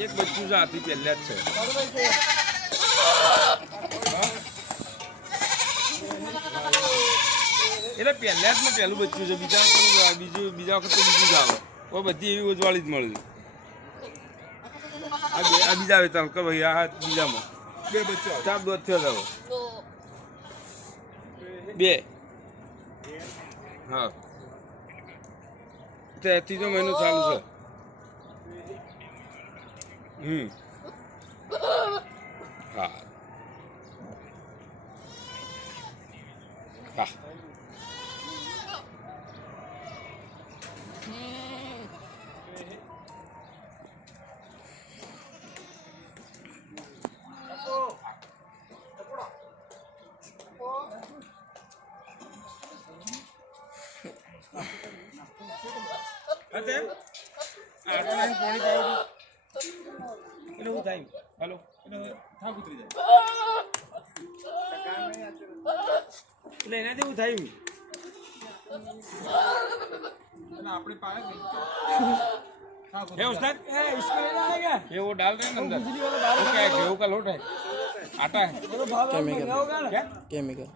એક બચ્ચું છે હાથી પહેલા જ છે એટલે પહેલા જ ને પહેલું બચ્ચું છે બીજા વખત તો બીજું જ આવે બધી એવી ઓજવાળી જ મળે આ બીજા વેચાણ કે ભાઈ આ બીજામાં બે બચ્ચો ચાર દોધ થયો હવે બે હા ત્રીજો મહિનો ચાલુ છે હા હા હેલો થાક ઉતરી જાય એટલે એનાથી એવું થાય આપણે पाया है उस्ताद इसको लेना है क्या ये वो डाल रहे हैं अंदर वो क्या है गेहूं का लोट है आटा है केमिकल क्या केमिकल